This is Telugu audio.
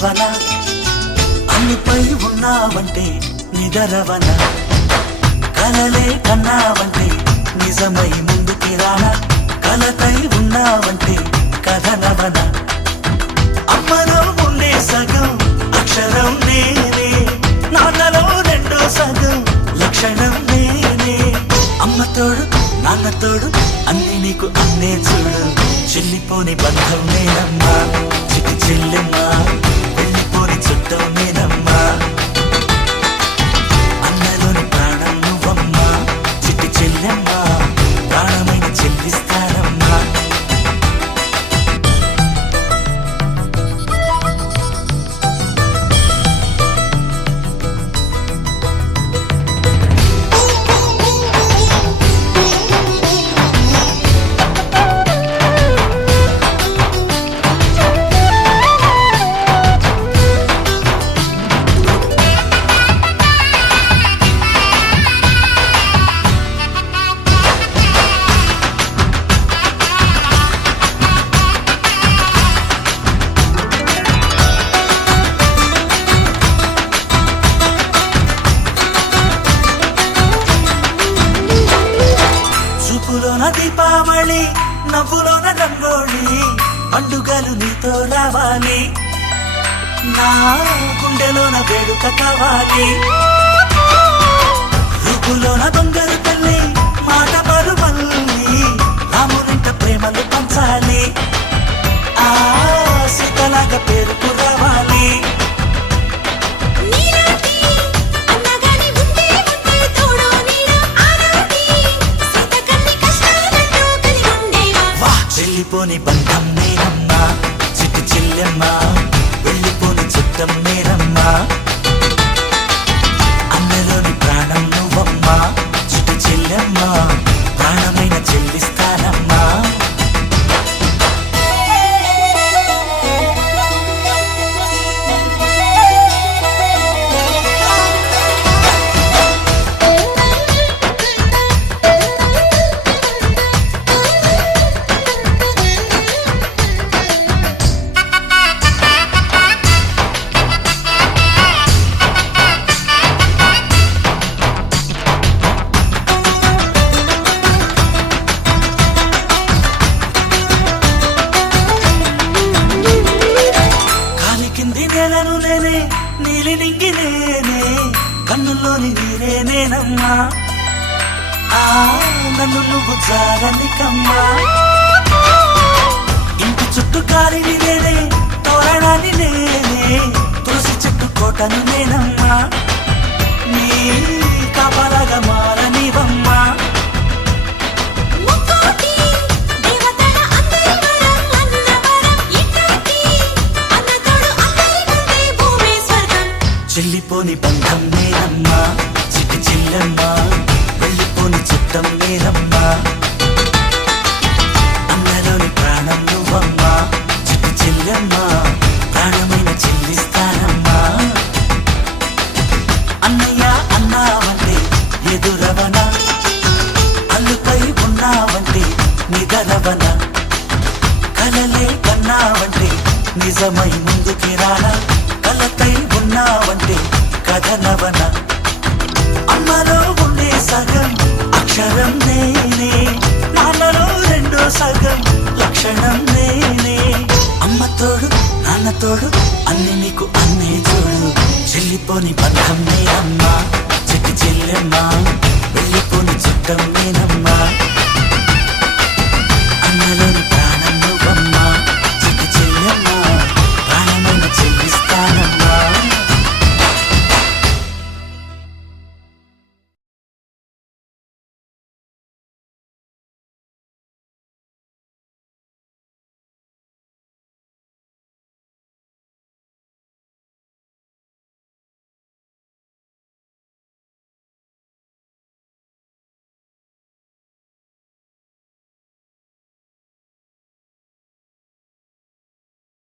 ఎదురవన అన్నిపై ఉన్నావంటే నిదరవన కలలే కన్నావంటే నిజమై ముందుకి రానా కలతై ఉన్నావంటే కథనవన అమ్మలో ఉండే సగం అక్షరం నేనే నాన్నలో రెండో సగం లక్షణం నేనే అమ్మ తోడు నాన్న తోడు అన్ని నీకు అన్నే చూడు చెల్లిపోని బంధం నేనమ్మా చిటి చెల్లెమ్మా వెళ్ళిపోని చుట్టం నేనమ్మా అన్నలోని ప్రాణం నువ్వమ్మా చిటి చెల్లెమ్మా ప్రాణమైన చెల్లిస్తానమ్మా చూపులోన దీపావళి నవ్వులోన రంగోళి పండుగలు నీతో రావాలి నా గుండెలోన వేడుక కావాలి రూపులోన దొంగలు తల్లి మాట పరుమల్లి రామునింట ప్రేమలు పంచాలి ఆ సీతలాగా పేరుకు రావాలి వెళ్ళిపోని బంధం నేనమ్మా చిట్టి చెల్లెమ్మా వెళ్ళిపోని చుట్టం నేనమ్మా అన్నలోని ప్రాణం నువ్వమ్మా చిట్టి చెల్లెమ్మా ప్రాణమైన చెల్లిస్తానమ్మా నేలను నేనే నీలి నింగి నేనే కన్నుల్లోని నీరే నేనమ్మా ఆ నన్ను నువ్వు జారనికమ్మా ఇంటి చుట్టూ కాలిని నేనే తోరణాన్ని నేనే తులసి చెట్టు కోటను నేనమ్మా నీ కాపలాగా మారనివమ్మా చెల్లిపోని బంధం నేనమ్మా చిట్టి చెల్లెమ్మా వెళ్ళిపోని చుట్టం నేనమ్మా అన్నలోని ప్రాణం నువ్వమ్మా చిట్టి చెల్లెమ్మా ప్రాణమైన చెల్లిస్తానమ్మా అన్నయ్య అన్నావంటే ఎదురవన అల్లుపై ఉన్నావంటే నిదరవన కలలే కన్నావంటే నిజమై ముందుకి రానా కలతై ఉన్నావంటే కథనవన అమ్మలో ఉండే సగం అక్షరం నేనే నాన్నలో రెండో సగం లక్షణం నేనే అమ్మ తోడు నాన్న తోడు అన్ని నీకు అన్నే చూడు చెల్లిపోని బంధం నేనమ్మా చిట్టి చెల్లెమ్మా వెళ్ళిపోని చుట్టం నేనమ్మా